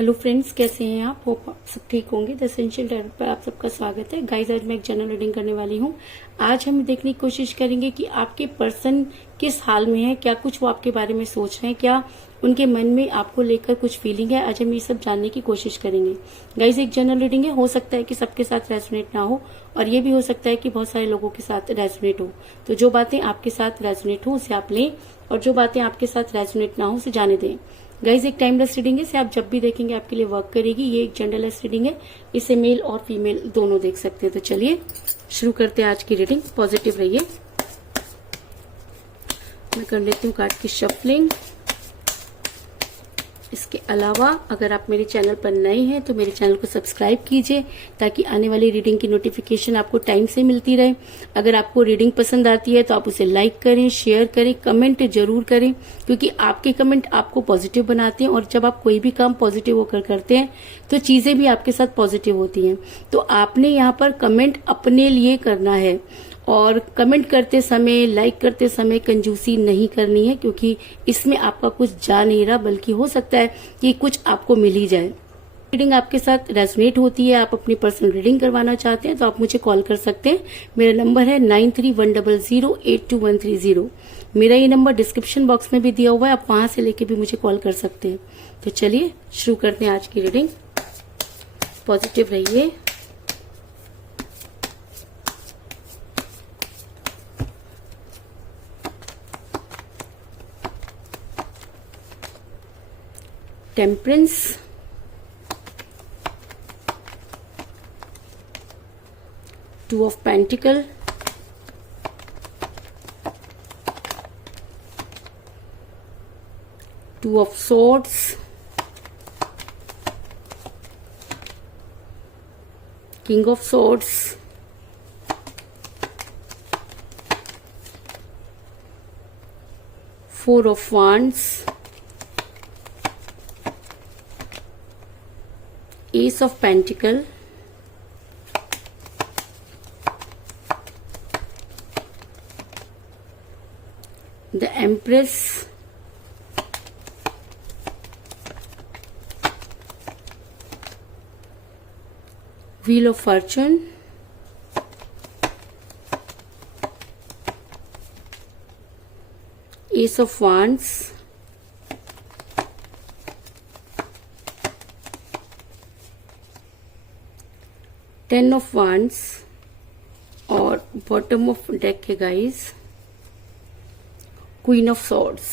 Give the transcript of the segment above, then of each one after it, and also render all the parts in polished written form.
Hello friends, कैसे हैं आप? होप आप सब ठीक होंगे। द एसेंशियल टैरोट पर आप सबका स्वागत है। गाइस, आज मैं एक जनरल रीडिंग करने वाली हूँ। आज हम देखने की कोशिश करेंगे कि आपके पर्सन किस हाल में है, क्या कुछ वो आपके बारे में सोच रहे हैं, क्या उनके मन में आपको लेकर कुछ फीलिंग है। आज हम ये सब जानने की कोशिश करेंगे। गाइस, एक जनरल रीडिंग है, हो सकता है कि सबके साथ रेजोनेट ना हो और ये भी हो सकता है कि बहुत सारे लोगों के साथ रेजोनेट हो। तो जो बातें आपके साथ रेजोनेट हो उसे आप लें और जो बातें आपके साथ रेजोनेट ना हो उसे जाने दें। गाइज, एक टाइमलेस रीडिंग है, इसे आप जब भी देखेंगे आपके लिए वर्क करेगी। ये एक जेंडरलेस रीडिंग है, इसे मेल और फीमेल दोनों देख सकते हैं। तो चलिए शुरू करते हैं आज की रीडिंग। पॉजिटिव रहिए। मैं कर लेती हूँ कार्ड की शफलिंग। इसके अलावा अगर आप मेरे चैनल पर नए हैं तो मेरे चैनल को सब्सक्राइब कीजिए ताकि आने वाली रीडिंग की नोटिफिकेशन आपको टाइम से मिलती रहे। अगर आपको रीडिंग पसंद आती है तो आप उसे लाइक करें, शेयर करें, कमेंट जरूर करें, क्योंकि आपके कमेंट आपको पॉजिटिव बनाते हैं और जब आप कोई भी काम पॉजिटिव होकर करते हैं तो चीजें भी आपके साथ पॉजिटिव होती हैं। तो आपने यहाँ पर कमेंट अपने लिए करना है और कमेंट करते समय, लाइक करते समय कंजूसी नहीं करनी है, क्योंकि इसमें आपका कुछ जा नहीं रहा, बल्कि हो सकता है कि कुछ आपको मिल ही जाए। रीडिंग आपके साथ रेजोनेट होती है, आप अपनी पर्सनल रीडिंग करवाना चाहते हैं तो आप मुझे कॉल कर सकते हैं। मेरा नंबर है 9310082130। मेरा ये नंबर डिस्क्रिप्शन बॉक्स में भी दिया हुआ है, आप वहां से लेके भी मुझे कॉल कर सकते हैं। तो चलिए शुरू करते हैं आज की रीडिंग। पॉजिटिव रहिए। Temperance, two of pentacle, two of swords, king of swords, four of wands, Ace of Pentacle, the Empress, Wheel of Fortune, Ace of Wands, ten of wands और बॉटम ऑफ डेक है guys queen of swords.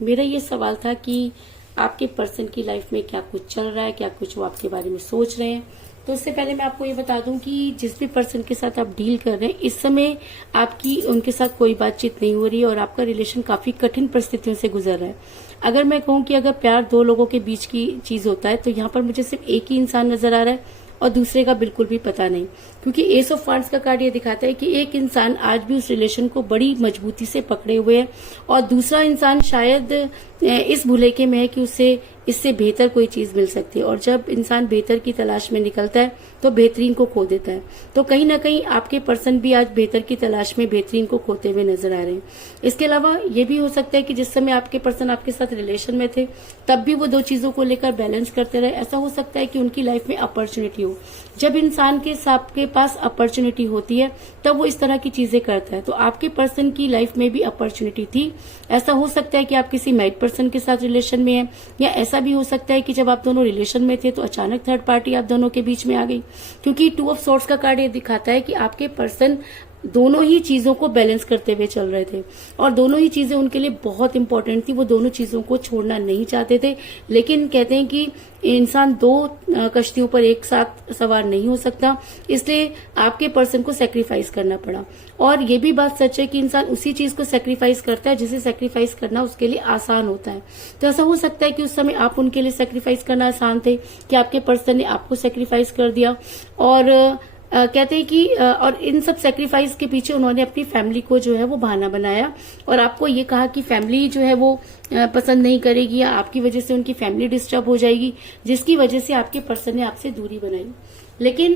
मेरा ये सवाल था कि आपके person की life में क्या कुछ चल रहा है, क्या कुछ वो आपके बारे में सोच रहे हैं। तो उससे पहले मैं आपको ये बता दूं कि जिस भी पर्सन के साथ आप डील कर रहे हैं इस समय आपकी उनके साथ कोई बातचीत नहीं हो रही है और आपका रिलेशन काफी कठिन परिस्थितियों से गुजर रहा है। अगर मैं कहूँ कि अगर प्यार दो लोगों के बीच की चीज होता है तो यहाँ पर मुझे सिर्फ एक ही इंसान नजर आ रहा है और दूसरे का बिल्कुल भी पता नहीं, क्योंकि एस ऑफ वांड्स का कार्ड ये दिखाता है कि एक इंसान आज भी उस रिलेशन को बड़ी मजबूती से पकड़े हुए है और दूसरा इंसान शायद इस भुलेखे में है कि उसे इससे बेहतर कोई चीज मिल सकती है। और जब इंसान बेहतर की तलाश में निकलता है तो बेहतरीन को खो देता है। तो कहीं ना कहीं आपके पर्सन भी आज बेहतर की तलाश में बेहतरीन को खोते हुए नजर आ रहे हैं। इसके अलावा ये भी हो सकता है कि जिस समय आपके पर्सन आपके साथ रिलेशन में थे तब भी वो दो चीजों को लेकर बैलेंस करते रहे। ऐसा हो सकता है कि उनकी लाइफ में अपॉर्चुनिटी हो। जब इंसान के आपके पास अपॉर्चुनिटी होती है तब वो इस तरह की चीजें करता है। तो आपके पर्सन की लाइफ में भी अपॉर्चुनिटी थी। ऐसा हो सकता है कि आप किसी मैरिड पर्सन के साथ रिलेशन में हैं, या ऐसा भी हो सकता है कि जब आप दोनों रिलेशन में थे तो अचानक थर्ड पार्टी आप दोनों के बीच में आ गई, क्योंकि टू ऑफ सॉर्ड्स का कार्ड ये दिखाता है कि आपके पर्सन दोनों ही चीजों को बैलेंस करते हुए चल रहे थे और दोनों ही चीजें उनके लिए बहुत इंपॉर्टेंट थी। वो दोनों चीजों को छोड़ना नहीं चाहते थे, लेकिन कहते हैं कि इंसान दो कश्तियों पर एक साथ सवार नहीं हो सकता, इसलिए आपके पर्सन को सेक्रीफाइस करना पड़ा। और ये भी बात सच है कि इंसान उसी चीज को सेक्रीफाइस करता है जिसे सेक्रीफाइस करना उसके लिए आसान होता है। तो ऐसा हो सकता है कि उस समय आप उनके लिए सेक्रीफाइस करना आसान थे, कि आपके पर्सन ने आपको सेक्रीफाइस कर दिया। और कहते हैं कि और इन सब सेक्रीफाइस के पीछे उन्होंने अपनी फैमिली को जो है वो बहाना बनाया और आपको ये कहा कि फैमिली जो है वो पसंद नहीं करेगी या आपकी वजह से उनकी फैमिली डिस्टर्ब हो जाएगी, जिसकी वजह से आपके पर्सन ने आपसे दूरी बनाई। लेकिन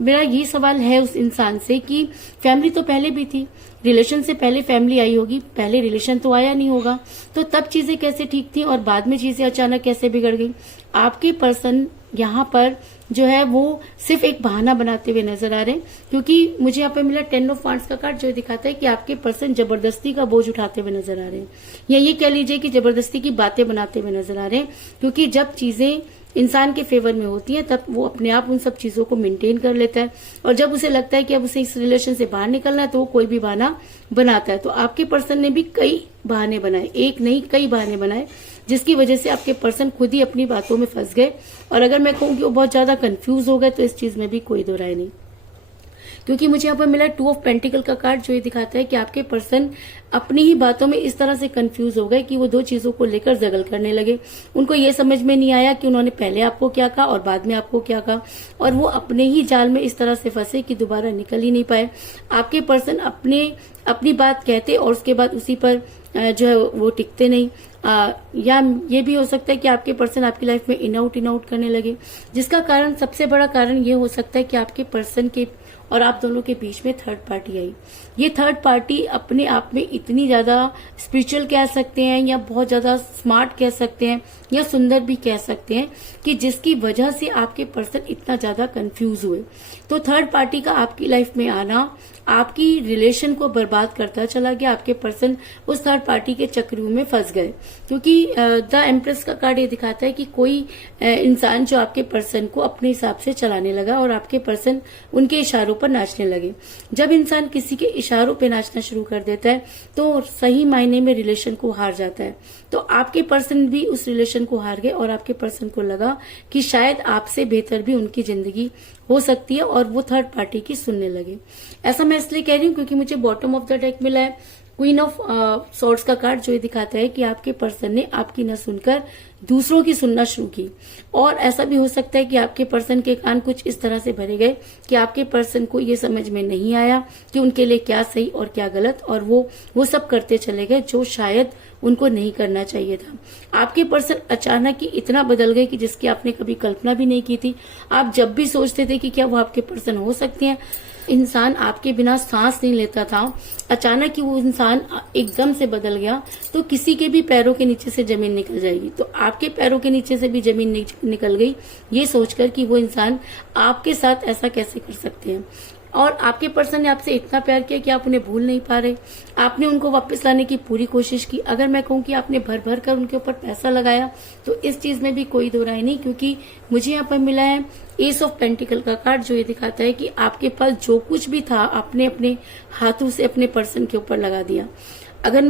मेरा ये सवाल है उस इंसान से कि फैमिली तो पहले भी थी, रिलेशन से पहले फैमिली आई होगी, पहले रिलेशन तो आया नहीं होगा, तो तब चीजें कैसे ठीक थी और बाद में चीजें अचानक कैसे बिगड़ गई? आपके पर्सन यहाँ पर जो है वो सिर्फ एक बहाना बनाते हुए नजर आ रहे हैं, क्योंकि मुझे यहाँ पे मिला 10 ऑफ वांड्स का कार्ड जो दिखाता है कि आपके पर्सन जबरदस्ती का बोझ उठाते हुए नजर आ रहे हैं, या ये कह लीजिए कि जबरदस्ती की बातें बनाते हुए नजर आ रहे हैं। क्योंकि जब चीजें इंसान के फेवर में होती है तब वो अपने आप उन सब चीजों को मेंटेन कर लेता है, और जब उसे लगता है कि अब उसे इस रिलेशन से बाहर निकलना है तो वो कोई भी बहाना बनाता है। तो आपके पर्सन ने भी कई बहाने बनाए, एक नहीं कई बहाने बनाए, जिसकी वजह से आपके पर्सन खुद ही अपनी बातों में फंस गए। और अगर मैं कहूँ कि वो बहुत ज्यादा कंफ्यूज हो गए तो इस चीज में भी कोई दो राय नहीं, क्योंकि मुझे यहाँ पर मिला 2 ऑफ पेंटिकल का कार्ड जो ये दिखाता है कि आपके पर्सन अपनी ही बातों में इस तरह से कंफ्यूज हो गए कि वो दो चीजों को लेकर जगल करने लगे। उनको ये समझ में नहीं आया कि उन्होंने पहले आपको क्या कहा और बाद में आपको क्या कहा, और वो अपने ही जाल में इस तरह से फंसे कि दोबारा निकल ही नहीं पाए। आपके पर्सन अपनी बात कहते और उसके बाद उसी पर जो है वो टिकते नहीं, या ये भी हो सकता है कि आपके पर्सन आपकी लाइफ में इन आउट करने लगे, जिसका कारण सबसे बड़ा कारण ये हो सकता है कि आपके पर्सन के और आप दोनों के बीच में थर्ड पार्टी आई। ये थर्ड पार्टी अपने आप में इतनी ज्यादा स्पिरिचुअल कह सकते हैं, या बहुत ज्यादा स्मार्ट कह सकते हैं, या सुंदर भी कह सकते हैं, कि जिसकी वजह से आपके पर्सन इतना ज्यादा कंफ्यूज हुए। तो थर्ड पार्टी का आपकी लाइफ में आना आपकी रिलेशन को बर्बाद करता चला गया। आपके पर्सन उस थर्ड पार्टी के चक्रों में फंस गए, क्योंकि द एम्प्रेस का कार्ड ये दिखाता है कि कोई इंसान जो आपके पर्सन को अपने हिसाब से चलाने लगा और आपके पर्सन उनके इशारों पर नाचने लगे। जब इंसान किसी के इशारों पे नाचना शुरू कर देता है तो सही मायने में रिलेशन को हार जाता है। तो आपके पर्सन भी उस रिलेशन को हार गए और आपके पर्सन को लगा कि शायद आपसे बेहतर भी उनकी जिंदगी हो सकती है, और वो थर्ड पार्टी की सुनने लगे। ऐसा मैं इसलिए कह रही हूँ क्योंकि मुझे बॉटम ऑफ द डेक मिला है क्वीन ऑफ सॉर्ड्स का कार्ड जो ये दिखाता है कि आपके पर्सन ने आपकी न सुनकर दूसरों की सुनना शुरू की। और ऐसा भी हो सकता है कि आपके पर्सन के कान कुछ इस तरह से भरे गए कि आपके पर्सन को ये समझ में नहीं आया कि उनके लिए क्या सही और क्या गलत, और वो सब करते चले गए जो शायद उनको नहीं करना चाहिए था। आपके पर्सन अचानक ही इतना बदल गए कि जिसकी आपने कभी कल्पना भी नहीं की थी। आप जब भी सोचते थे कि क्या वो आपके पर्सन हो सकते हैं, इंसान आपके बिना सांस नहीं लेता था, अचानक ही वो इंसान एकदम से बदल गया, तो किसी के भी पैरों के नीचे से जमीन निकल जाएगी। तो आपके पैरों के नीचे से भी जमीन निकल गई, ये सोचकर कि वो इंसान आपके साथ ऐसा कैसे कर सकते हैं। और आपके पर्सन ने आपसे इतना प्यार किया कि आप उन्हें भूल नहीं पा रहे। आपने उनको वापस लाने की पूरी कोशिश की। अगर मैं कहूँ कि आपने भर भर कर उनके ऊपर पैसा लगाया तो इस चीज में भी कोई दो राय नहीं, क्योंकि मुझे यहाँ पर मिला है एस ऑफ पेंटिकल का कार्ड जो ये दिखाता है कि आपके पास जो कुछ भी था आपने अपने हाथों से अपने पर्सन के ऊपर लगा दिया। अगर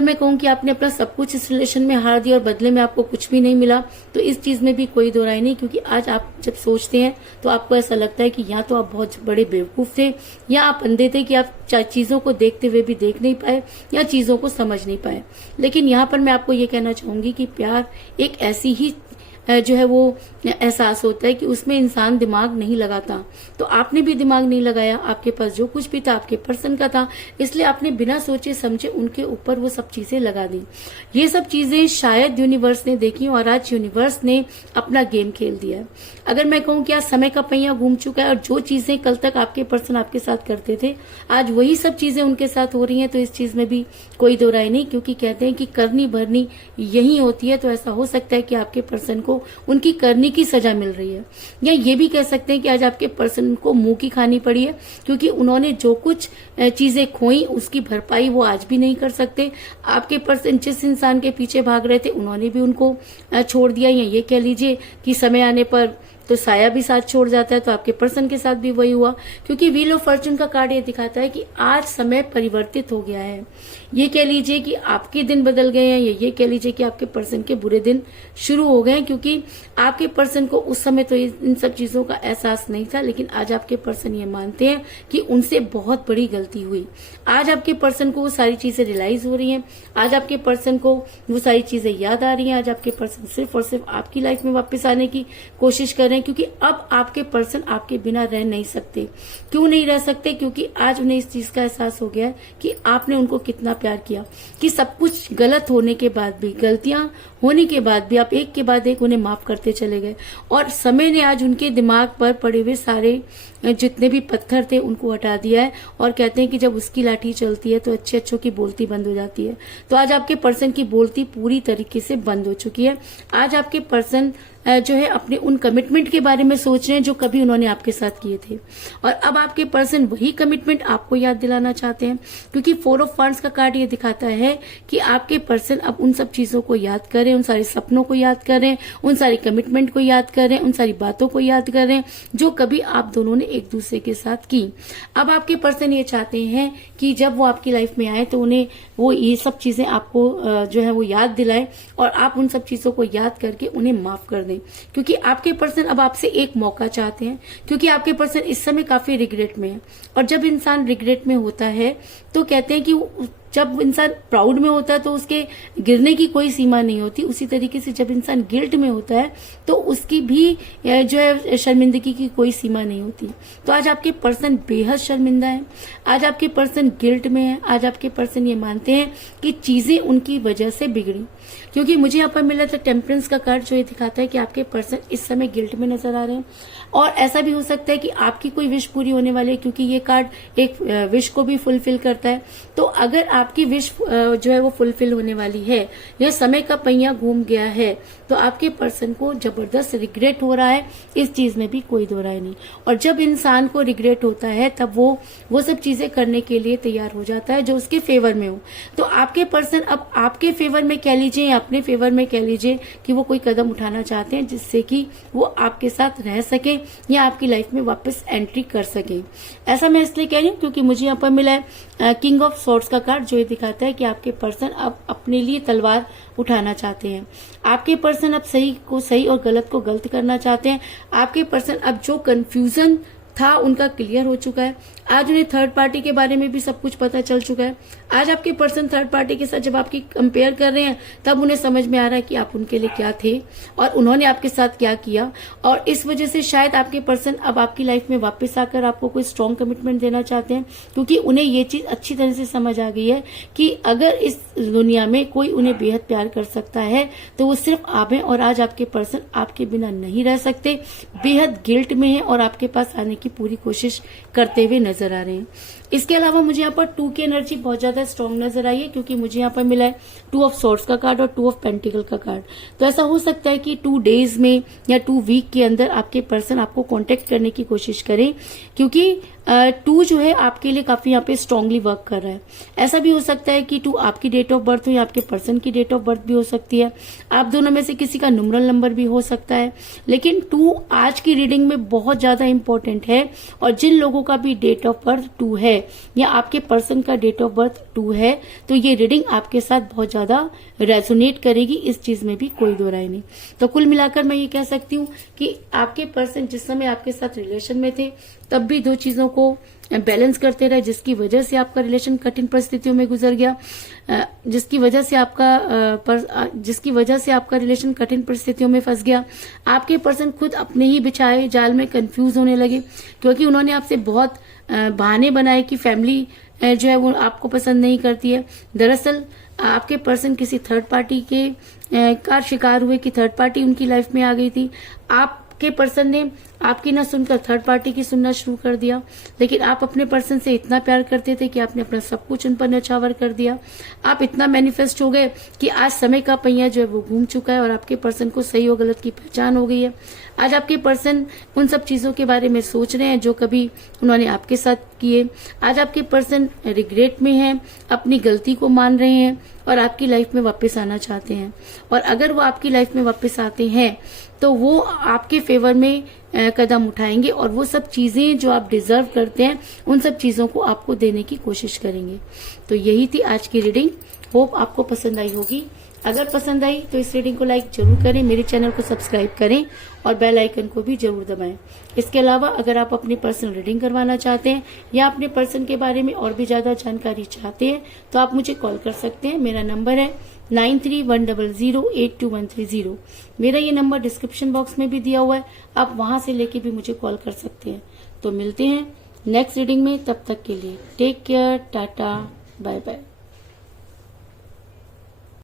मैं कहूँ कि आपने अपना सब कुछ इस रिलेशन में हार दिया और बदले में आपको कुछ भी नहीं मिला, तो इस चीज में भी कोई दो राय नहीं, क्योंकि आज आप जब सोचते हैं तो आपको ऐसा लगता है कि या तो आप बहुत बड़े बेवकूफ थे, या आप अंधे थे कि आप चीजों को देखते हुए भी देख नहीं पाए, या चीजों को समझ नहीं पाए। लेकिन यहाँ पर मैं आपको ये कहना चाहूंगी कि प्यार एक ऐसी ही जो है वो एहसास होता है कि उसमें इंसान दिमाग नहीं लगाता। तो आपने भी दिमाग नहीं लगाया, आपके पास जो कुछ भी था आपके पर्सन का था, इसलिए आपने बिना सोचे समझे उनके ऊपर वो सब चीजें लगा दी। ये सब चीजें शायद यूनिवर्स ने देखी और आज यूनिवर्स ने अपना गेम खेल दिया है। अगर मैं कहूँ कि आज समय का पहिया घूम चुका है और जो चीजें कल तक आपके पर्सन आपके साथ करते थे आज वही सब चीजें उनके साथ हो रही हैं, तो इस चीज में भी कोई दो राय नहीं, क्योंकि कहते हैं कि करनी भरनी यही होती है। तो ऐसा हो सकता है कि आपके पर्सन को उनकी करनी की सजा मिल रही है, या ये भी कह सकते हैं कि आज आपके पर्सन को मुंह की खानी पड़ी है, क्योंकि उन्होंने जो कुछ चीजें खोई उसकी भरपाई वो आज भी नहीं कर सकते। आपके पर्सन जिस इंसान के पीछे भाग रहे थे उन्होंने भी उनको छोड़ दिया, या ये कह लीजिए कि समय आने पर तो साया भी साथ छोड़ जाता है। तो आपके पर्सन के साथ भी वही हुआ, क्योंकि व्हील ऑफ फॉर्चून का कार्ड ये दिखाता है कि आज समय परिवर्तित हो गया है। ये कह लीजिए कि आपके दिन बदल गए हैं, या ये कह लीजिए कि आपके पर्सन के बुरे दिन शुरू हो गए हैं, क्योंकि आपके पर्सन को उस समय तो इन सब चीजों का एहसास नहीं था, लेकिन आज आपके पर्सन ये मानते हैं कि उनसे बहुत बड़ी गलती हुई। आज आपके पर्सन को वो सारी चीजें रियलाइज हो रही हैं, आज आपके पर्सन को वो सारी चीजें याद आ रही हैं। आज आपके पर्सन सिर्फ और सिर्फ आपकी लाइफ में वापस आने की कोशिश कर रहे हैं, क्योंकि अब आपके पर्सन आपके बिना रह नहीं सकते। क्यों नहीं रह सकते? क्योंकि आज उन्हें इस चीज का एहसास हो गया है कि आपने उनको कितना प्यार किया, कि सब कुछ गलत होने के बाद भी, गलतियां होने के बाद भी आप एक के बाद एक उन्हें माफ करते चले गए, और समय ने आज उनके दिमाग पर पड़े हुए सारे जितने भी पत्थर थे उनको हटा दिया है। और कहते हैं कि जब उसकी लाठी चलती है तो अच्छे अच्छों की बोलती बंद हो जाती है। तो आज आपके पर्सन की बोलती पूरी तरीके से बंद हो चुकी है। आज आपके पर्सन जो है अपने उन कमिटमेंट के बारे में सोच रहे हैं जो कभी उन्होंने आपके साथ किए थे, और अब आपके पर्सन वही कमिटमेंट आपको याद दिलाना चाहते हैं, क्योंकि 4 ऑफ वांड्स का कार्ड ये दिखाता है कि आपके पर्सन अब उन सब चीजों को याद करें, उन सारे सपनों को याद करें, उन सारी कमिटमेंट को याद करें, उन सारी बातों को याद करें जो कभी आप दोनों ने एक दूसरे के साथ की। अब आपके पर्सन ये चाहते हैं कि जब वो आपकी लाइफ में आए तो उन्हें वो ये सब चीजें आपको जो है वो याद दिलाए, और आप उन सब चीजों को याद करके उन्हें माफ कर दें, क्योंकि आपके पर्सन अब आपसे एक मौका चाहते हैं, क्योंकि आपके पर्सन इस समय काफी रिग्रेट में है। और जब इंसान रिग्रेट में होता है तो कहते हैं कि जब इंसान प्राउड में होता है तो उसके गिरने की कोई सीमा नहीं होती, उसी तरीके से जब इंसान गिल्ट में होता है तो उसकी भी जो है शर्मिंदगी की कोई सीमा नहीं होती। तो आज आपके पर्सन बेहद शर्मिंदा है, आज आपके पर्सन गिल्ट में है, आज आपके पर्सन ये मानते हैं कि चीजें उनकी वजह से बिगड़ी। क्योंकि मुझे यहाँ पर मिला था टेम्परेंस का कार्ड जो ये दिखाता है कि आपके पर्सन इस समय गिल्ट में नजर आ रहे हैं, और ऐसा भी हो सकता है कि आपकी कोई विश पूरी होने वाली है, क्योंकि ये कार्ड एक विश को भी फुलफिल करता है। तो अगर आपकी विश जो है वो फुलफिल होने वाली है, यह समय का पहिया घूम गया है, तो आपके पर्सन को जबरदस्त रिग्रेट हो रहा है, इस चीज में भी कोई दो राय नहीं। और जब इंसान को रिग्रेट होता है तब वो सब चीजें करने के लिए तैयार हो जाता है जो उसके फेवर में हो। तो आपके पर्सन अब आपके फेवर में कह लीजिए या अपने फेवर में कह लीजिए कि वो कोई कदम उठाना चाहते हैं जिससे कि वो आपके साथ रह सके या आपकी लाइफ में वापस एंट्री कर सके। ऐसा मैं इसलिए कह रही हूँ क्योंकि मुझे यहाँ पर मिला है किंग ऑफ स्वॉर्ड्स का कार्ड जो ये दिखाता है कि आपके पर्सन अब अपने लिए तलवार उठाना चाहते हैं। आपके पर्सन अब सही को सही और गलत को गलत करना चाहते हैं। आपके पर्सन अब जो कंफ्यूजन था उनका क्लियर हो चुका है। आज उन्हें थर्ड पार्टी के बारे में भी सब कुछ पता चल चुका है। आज आपके पर्सन थर्ड पार्टी के साथ जब आपकी कंपेयर कर रहे हैं तब उन्हें समझ में आ रहा है कि आप उनके लिए क्या थे और उन्होंने आपके साथ क्या किया, और इस वजह से शायद आपके पर्सन अब आपकी लाइफ में वापस आकर आपको कोई स्ट्रॉन्ग कमिटमेंट देना चाहते हैं, क्योंकि उन्हें ये चीज अच्छी तरह से समझ आ गई है कि अगर इस दुनिया में कोई उन्हें बेहद प्यार कर सकता है तो वो सिर्फ आप हैं, और आज आपके पर्सन आपके बिना नहीं रह सकते, बेहद गिल्ट में है और आपके पास आने की पूरी कोशिश करते हुए नजर आ रहे हैं। इसके अलावा मुझे यहाँ पर 2 की एनर्जी बहुत ज्यादा स्ट्रॉन्ग नजर आई है, क्योंकि मुझे यहाँ पर मिला है 2 ऑफ स्वॉर्ड्स का कार्ड और 2 ऑफ पेंटिकल का कार्ड। तो ऐसा हो सकता है कि 2 डेज में या 2 वीक के अंदर आपके पर्सन आपको कांटेक्ट करने की कोशिश करें, क्योंकि 2 जो है आपके लिए काफी यहाँ पे स्ट्रांगली वर्क कर रहा है। ऐसा भी हो सकता है कि 2 आपकी डेट ऑफ बर्थ हो या आपके पर्सन की डेट ऑफ बर्थ भी हो सकती है। आप दोनों में से किसी का न्यूमरल नंबर भी हो सकता है, लेकिन 2 आज की रीडिंग में बहुत ज्यादा इंपॉर्टेंट है। और जिन लोगों का भी डेट ऑफ बर्थ 2 है या आपके पर्सन का डेट ऑफ बर्थ 2 है तो ये रीडिंग आपके साथ बहुत ज्यादा रेजोनेट करेगी, इस चीज में भी कोई दो राय नहीं। तो कुल मिलाकर मैं ये कह सकती हूँ कि आपके पर्सन जिस समय आपके साथ रिलेशन में थे तब भी 2 चीजों को बैलेंस करते रहे, जिसकी वजह से आपका रिलेशन कठिन परिस्थितियों में गुजर गया, जिसकी वजह से आपका रिलेशन कठिन परिस्थितियों में फंस गया। आपके पर्सन खुद अपने ही बिछाए जाल में कंफ्यूज होने लगे, क्योंकि उन्होंने आपसे बहुत बहाने बनाए कि फैमिली जो है वो आपको पसंद नहीं करती है। दरअसल आपके पर्सन किसी थर्ड पार्टी के का शिकार हुए कि थर्ड पार्टी उनकी लाइफ में आ गई थी। आपके पर्सन ने आपकी ना सुनकर थर्ड पार्टी की सुनना शुरू कर दिया, लेकिन आप अपने पर्सन से इतना प्यार करते थे कि आपने अपना सब कुछ उन पर न्यौछावर कर दिया। आप इतना मैनिफेस्ट हो गए कि आज समय का पहिया जो है वो घूम चुका है और आपके पर्सन को सही और गलत की पहचान हो गई है। आज आपके पर्सन उन सब चीजों के बारे में सोच रहे हैं जो कभी उन्होंने आपके साथ किए। आज आपके पर्सन रिग्रेट में हैं, अपनी गलती को मान रहे हैं और आपकी लाइफ में वापस आना चाहते हैं। और अगर वो आपकी लाइफ में वापस आते हैं तो वो आपके फेवर में कदम उठाएंगे और वो सब चीजें जो आप डिजर्व करते हैं उन सब चीजों को आपको देने की कोशिश करेंगे। तो यही थी आज की रीडिंग। होप आपको पसंद आई होगी। अगर पसंद आई तो इस रीडिंग को लाइक जरूर करें, मेरे चैनल को सब्सक्राइब करें और बेल आइकन को भी जरूर दबाएं। इसके अलावा अगर आप अपनी पर्सनल रीडिंग करवाना चाहते हैं या अपने पर्सन के बारे में और भी ज्यादा जानकारी चाहते हैं तो आप मुझे कॉल कर सकते हैं। मेरा नंबर है 9310082130। मेरा ये नंबर डिस्क्रिप्शन बॉक्स में भी दिया हुआ है, आप वहां से लेके भी मुझे कॉल कर सकते हैं। तो मिलते हैं नेक्स्ट रीडिंग में, तब तक के लिए take care, tata, bye bye.